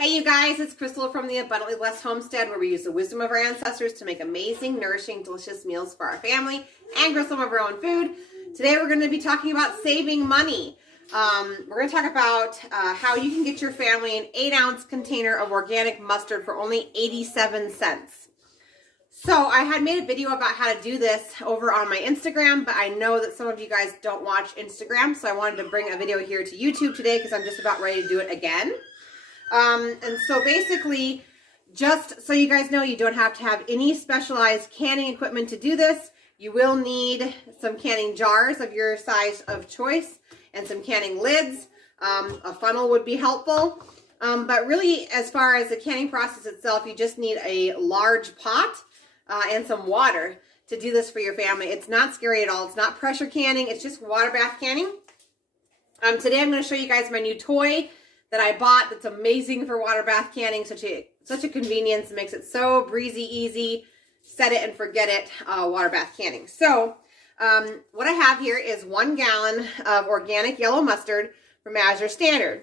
Hey you guys, it's Crystal from the Abundantly Blessed Homestead, where we use the wisdom of our ancestors to make amazing, nourishing, delicious meals for our family and grow some of our own food. Today we're going to be talking about saving money. We're going to talk about how you can get your family an 8-ounce container of organic mustard for only 87 cents. So I had made a video about how to do this over on my Instagram, but I know that some of you guys don't watch Instagram, so I wanted to bring a video here to YouTube today because I'm just about ready to do it again. And so basically, just so you guys know, you don't have to have any specialized canning equipment to do this. You will need some canning jars of your size of choice and some canning lids. A funnel would be helpful. But really, as far as the canning process itself, you just need a large pot and some water to do this for your family. It's not scary at all. It's not pressure canning. It's just water bath canning. Today I'm going to show you guys my new toy that I bought that's amazing for water bath canning. Such a convenience. It makes it so breezy, easy. Set it and forget it, water bath canning. So what I have here is 1 gallon of organic yellow mustard from Azure Standard.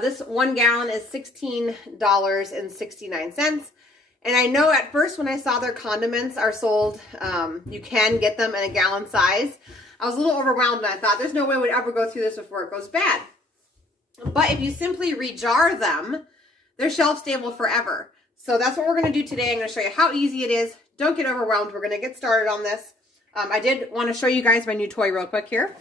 This 1 gallon is $16.69. And I know at first when I saw their condiments are sold, you can get them in a gallon size. I was a little overwhelmed and I thought there's no way we'd ever go through this before it goes bad. But if you simply rejar them, they're shelf stable forever. So that's what we're going to do today. I'm going to show you how easy it is. Don't get overwhelmed. We're going to get started on this. I did want to show you guys my new toy real quick here.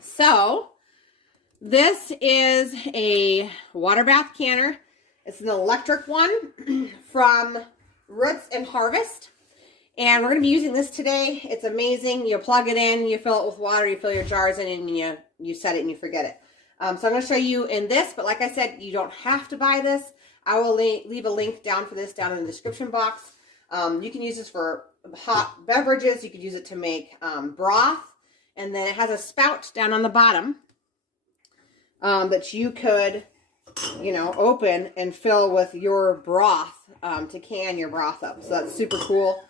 So this is a water bath canner. It's an electric one from Roots and Harvest. And we're going to be using this today. It's amazing. You plug it in, you fill it with water, you fill your jars in, and you set it and you forget it. So I'm going to show you in this, but like I said, you don't have to buy this. I will leave a link down for this down in the description box. You can use this for hot beverages. You could use it to make broth. And then it has a spout down on the bottom that you could, open and fill with your broth to can your broth up. So that's super cool.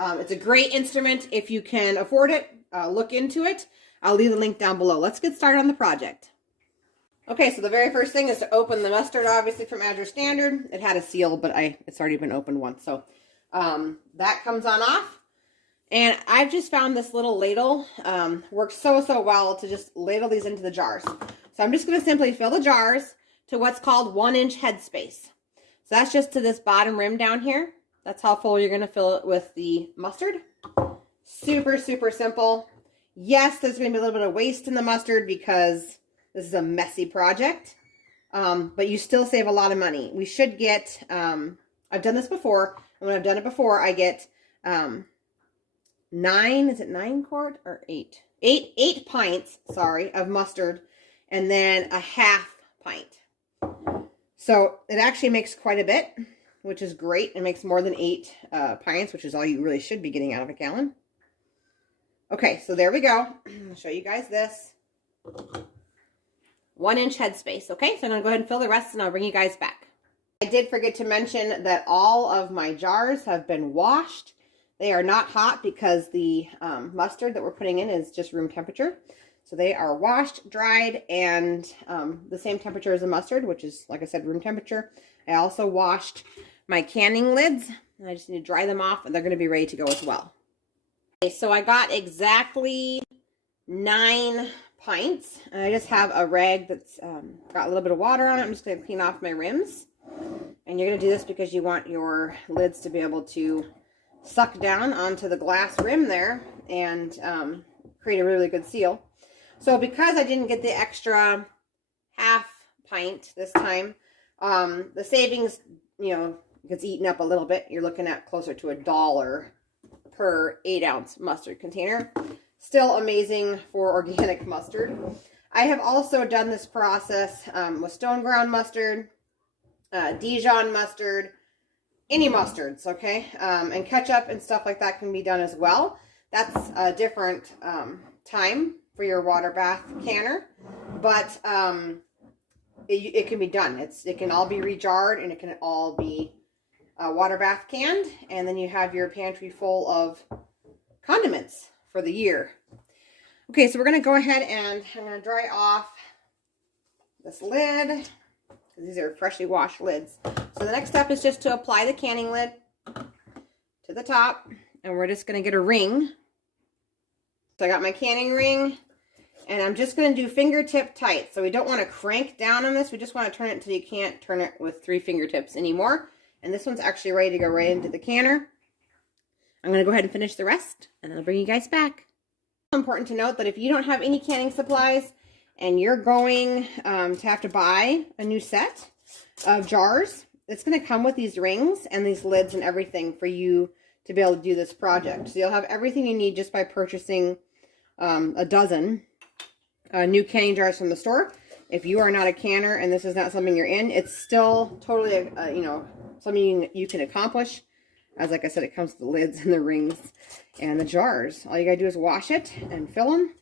It's a great instrument. If you can afford it, look into it. I'll leave the link down below. Let's get started on the project. Okay, so the very first thing is to open the mustard, obviously from Azure Standard. It had a seal, but it's already been opened once. So that comes on off. And I've just found this little ladle works so well to just ladle these into the jars. So I'm just going to simply fill the jars to what's called 1-inch headspace. So that's just to this bottom rim down here. That's how full you're going to fill it with the mustard. Super simple. Yes, there's going to be a little bit of waste in the mustard because this is a messy project, but you still save a lot of money. We should get, I've done this before, and when I've done it before, I get 9 quart or 8? 8 pints, sorry, of mustard, and then a half pint. So it actually makes quite a bit, which is great. It makes more than 8 pints, which is all you really should be getting out of a gallon. Okay, so there we go. I'll show you guys this. 1-inch headspace. Okay, so I'm going to go ahead and fill the rest and I'll bring you guys back. I did forget to mention that all of my jars have been washed. They are not hot because the mustard that we're putting in is just room temperature. So they are washed, dried, and the same temperature as the mustard, which is, like I said, room temperature. I also washed my canning lids, and I just need to dry them off, and they're going to be ready to go as well. Okay, so I got exactly 9 pints, and I just have a rag that's got a little bit of water on it. I'm just going to clean off my rims, and you're going to do this because you want your lids to be able to suck down onto the glass rim there and create a really good seal. So because I didn't get the extra half pint this time, the savings gets eaten up a little bit. You're looking at closer to $1 per 8-ounce mustard container. Still amazing for organic mustard. I have also done this process with stone ground mustard, Dijon mustard, any mustards, okay? And ketchup and stuff like that can be done as well. That's a different time for your water bath canner, but it can be done. It can all be rejarred and it can all be water bath canned, and then you have your pantry full of condiments for the year. Okay, so we're going to go ahead and I'm going to dry off this lid. because these are freshly washed lids. So the next step is just to apply the canning lid to the top, and we're just going to get a ring. So I got my canning ring, and I'm just going to do fingertip tight. So we don't want to crank down on this. We just want to turn it until you can't turn it with 3 fingertips anymore. And this one's actually ready to go right into the canner. I'm going to go ahead and finish the rest, and I'll bring you guys back. It's important to note that if you don't have any canning supplies and you're going to have to buy a new set of jars, it's going to come with these rings and these lids and everything for you to be able to do this project. So you'll have everything you need just by purchasing a dozen new canning jars from the store. If you are not a canner and this is not something you're in, it's still totally, you know, something you can accomplish. As like I said, it comes with the lids and the rings and the jars. All you gotta do is wash it and fill them.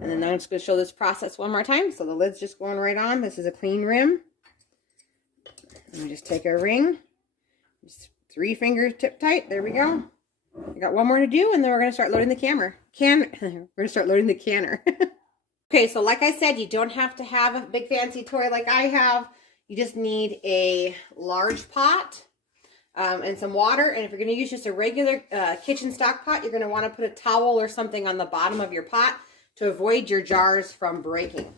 And then I'm just gonna show this process one more time. So the lid's just going right on. This is a clean rim. Let me just take a ring, just 3 fingertip tight. There we go. We got one more to do, and then we're gonna start loading the we're gonna start loading the canner. Okay, so like I said, you don't have to have a big fancy toy like I have. You just need a large pot and some water. And if you're going to use just a regular kitchen stock pot, you're going to want to put a towel or something on the bottom of your pot to avoid your jars from breaking.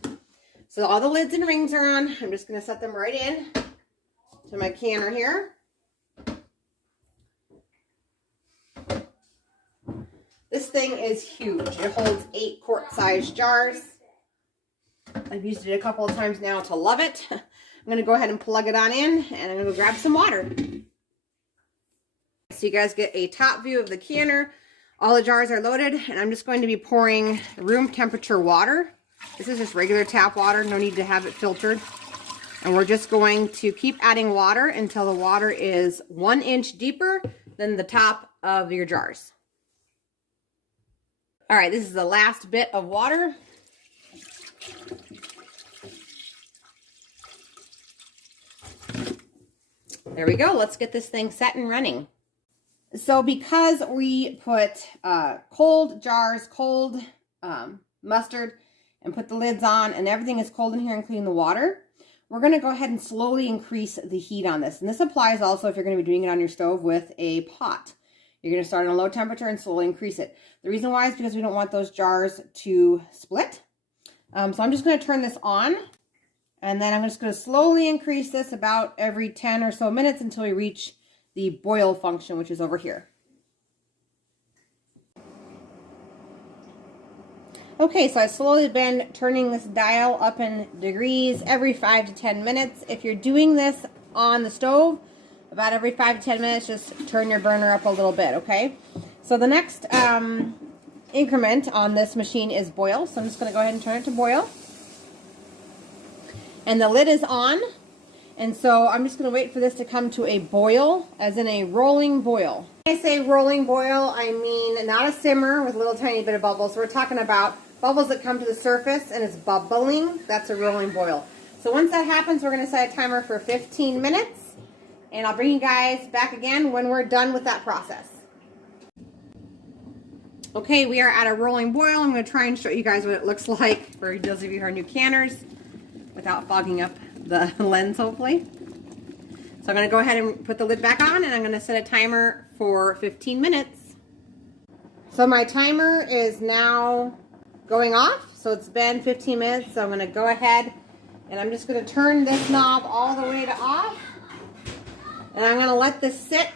So all the lids and rings are on. I'm just going to set them right in to my canner here. This thing is huge. It holds 8 quart-sized jars. I've used it a couple of times now to love it. I'm going to go ahead and plug it on in, and I'm going to grab some water. So you guys get a top view of the canner. All the jars are loaded, and I'm just going to be pouring room temperature water. This is just regular tap water, no need to have it filtered. And we're just going to keep adding water until the water is 1 inch deeper than the top of your jars. All right, this is the last bit of water. There we go. Let's get this thing set and running. So because we put cold jars, cold mustard, and put the lids on, and everything is cold in here, including the water, we're going to go ahead and slowly increase the heat on this. And this applies also if you're going to be doing it on your stove with a pot. You're going to start on a low temperature and slowly increase it. The reason why is because we don't want those jars to split. So I'm just going to turn this on. And then I'm just going to slowly increase this about every 10 or so minutes until we reach the boil function, which is over here. Okay, so I've slowly been turning this dial up in degrees every 5 to 10 minutes. If you're doing this on the stove, about every 5 to 10 minutes, just turn your burner up a little bit, okay? So the next increment on this machine is boil. So I'm just going to go ahead and turn it to boil. And the lid is on, and so I'm just going to wait for this to come to a boil, as in a rolling boil. When I say rolling boil, I mean not a simmer with a little tiny bit of bubbles. So we're talking about bubbles that come to the surface and it's bubbling. That's a rolling boil. So once that happens, we're going to set a timer for 15 minutes, and I'll bring you guys back again when we're done with that process. Okay, we are at a rolling boil. I'm going to try and show you guys what it looks like for those of you who are new canners, without fogging up the lens, hopefully. So I'm going to go ahead and put the lid back on, and I'm going to set a timer for 15 minutes. So my timer is now going off. So it's been 15 minutes. So I'm going to go ahead and I'm just going to turn this knob all the way to off. And I'm going to let this sit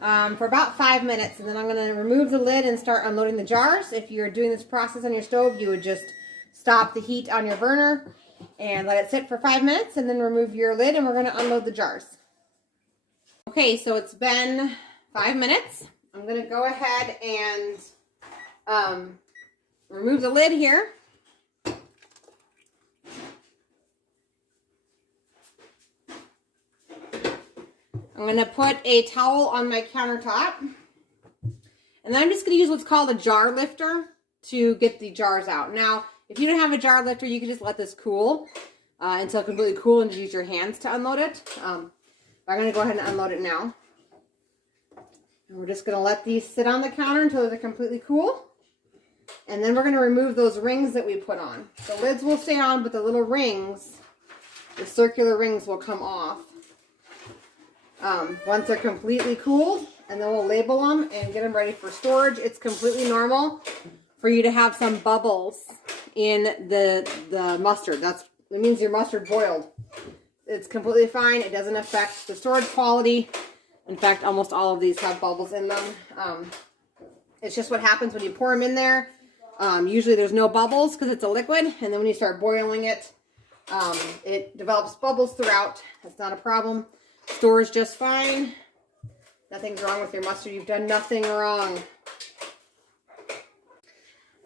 for about 5 minutes. And then I'm going to remove the lid and start unloading the jars. If you're doing this process on your stove, you would just stop the heat on your burner and let it sit for 5 minutes, and then remove your lid, and we're going to unload the jars. Okay, so it's been 5 minutes. I'm going to go ahead and remove the lid here. I'm going to put a towel on my countertop, and then I'm just going to use what's called a jar lifter to get the jars out. Now, if you don't have a jar lifter, you can just let this cool until it's completely cool and just use your hands to unload it. I'm going to go ahead and unload it now. And we're just going to let these sit on the counter until they're completely cool. And then we're going to remove those rings that we put on. The lids will stay on, but the little rings the circular rings will come off once they're completely cooled, and then we'll label them and get them ready for storage. It's completely normal for you to have some bubbles in the mustard. It means your mustard boiled. It's completely fine. It doesn't affect the storage quality. In fact, almost all of these have bubbles in them. It's just what happens when you pour them in there. Usually there's no bubbles because it's a liquid, and then when you start boiling it, it develops bubbles throughout. That's not a problem. Stores just fine. Nothing's wrong with your mustard. You've done nothing wrong.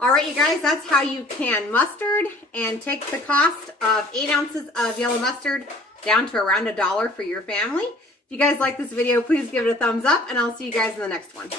All right, you guys, that's how you can mustard and take the cost of 8 ounces of yellow mustard down to around $1 for your family. If you guys like this video, please give it a thumbs up, and I'll see you guys in the next one.